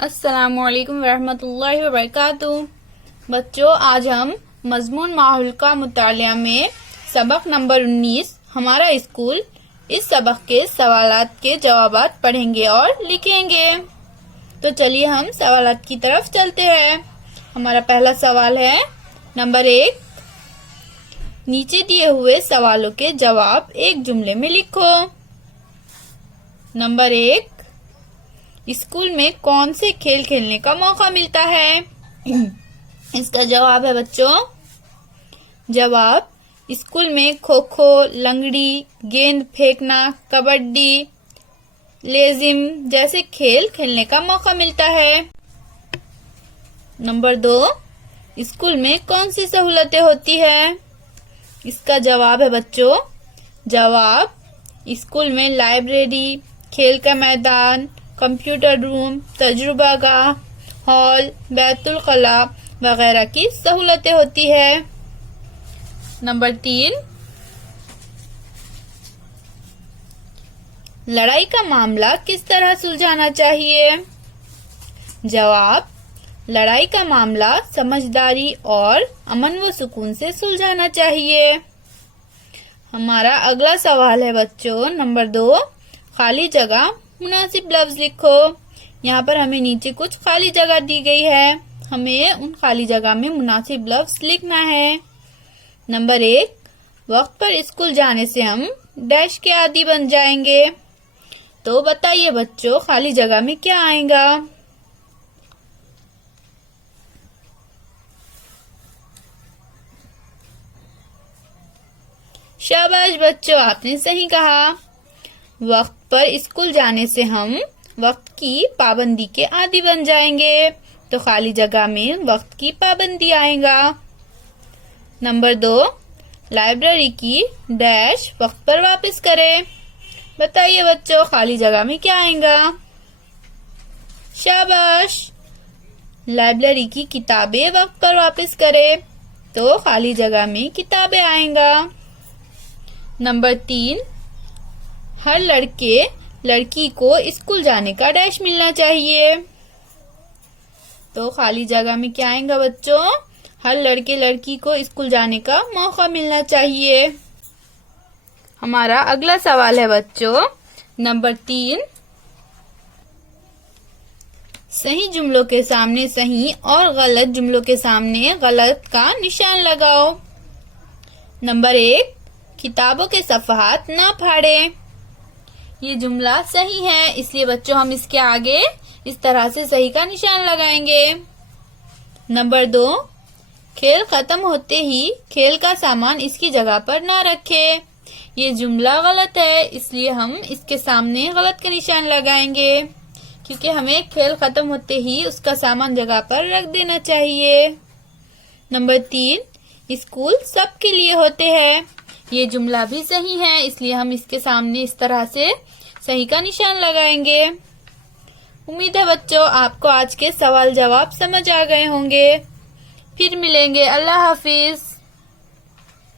السلام علیکم ورحمۃ اللہ وبرکاتہ۔ بچوں، آج ہم مضمون ماحول کا مطالعہ میں سبق نمبر 19 ہمارا اسکول اس سبق کے سوالات کے جوابات پڑھیں گے اور لکھیں گے۔ تو چلیے ہم سوالات کی طرف چلتے ہیں۔ ہمارا پہلا سوال ہے نمبر 1، نیچے دیے ہوئے سوالوں کے جواب ایک جملے میں لکھو۔ نمبر 1، اسکول میں کون سے کھیل کھیلنے کا موقع ملتا ہے؟ اس کا جواب ہے بچوں، جواب اسکول میں کھوکھو، لنگڑی، گیند پھینکنا، کبڈی، لیزم جیسے کھیل کھیلنے کا موقع ملتا ہے۔ نمبر 2، اسکول میں کون سی سہولتیں ہوتی ہے؟ اس کا جواب ہے بچوں، جواب اسکول میں لائبریری، کھیل کا میدان، کمپیوٹر روم، تجربہ گاہ، ہال، بیت الخلاء وغیرہ کی سہولتیں ہوتی ہے۔ نمبر 3، لڑائی کا معاملہ کس طرح سلجھانا چاہیے؟ جواب، لڑائی کا معاملہ سمجھداری اور امن و سکون سے سلجھانا چاہیے۔ ہمارا اگلا سوال ہے بچوں نمبر 2، خالی جگہ مناسب لفظ لکھو۔ یہاں پر ہمیں نیچے کچھ خالی جگہ دی گئی ہے، ہمیں ان خالی جگہ میں مناسب لفظ لکھنا ہے۔ نمبر 1، وقت پر اسکول جانے سے ہم ڈیش کے عادی بن جائیں گے۔ تو بتائیے بچوں، خالی جگہ میں کیا آئے گا؟ شاباش بچوں، آپ نے صحیح کہا۔ وقت پر اسکول جانے سے ہم وقت کی پابندی کے عادی بن جائیں گے، تو خالی جگہ میں وقت کی پابندی آئے گا۔ نمبر 2، لائبریری کی ڈیش وقت پر واپس کرے۔ بتائیے بچوں، خالی جگہ میں کیا آئے گا؟ شاباش، لائبریری کی کتابیں وقت پر واپس کرے، تو خالی جگہ میں کتابیں آئیں گا۔ نمبر 3، ہر لڑکے لڑکی کو اسکول جانے کا ڈیش ملنا چاہیے۔ تو خالی جگہ میں کیا آئے گا بچوں؟ ہر لڑکے لڑکی کو اسکول جانے کا موقع ملنا چاہیے۔ ہمارا اگلا سوال ہے بچوں نمبر 3، صحیح جملوں کے سامنے صحیح اور غلط جملوں کے سامنے غلط کا نشان لگاؤ۔ نمبر 1، کتابوں کے صفحات نہ پھاڑیں۔ یہ جملہ صحیح ہے، اس لیے بچوں ہم اس کے آگے اس طرح سے صحیح کا نشان لگائیں گے۔ نمبر 2، کھیل ختم ہوتے ہی کھیل کا سامان اس کی جگہ پر نہ رکھے۔ یہ جملہ غلط ہے، اس لیے ہم اس کے سامنے غلط کا نشان لگائیں گے، کیونکہ ہمیں کھیل ختم ہوتے ہی اس کا سامان جگہ پر رکھ دینا چاہیے۔ نمبر 3، اسکول سب کے لیے ہوتے ہیں۔ یہ جملہ بھی صحیح ہے، اس لیے ہم اس کے سامنے اس طرح سے صحیح کا نشان لگائیں گے۔ امید ہے بچوں آپ کو آج کے سوال جواب سمجھ آ گئے ہوں گے۔ پھر ملیں گے، اللہ حافظ۔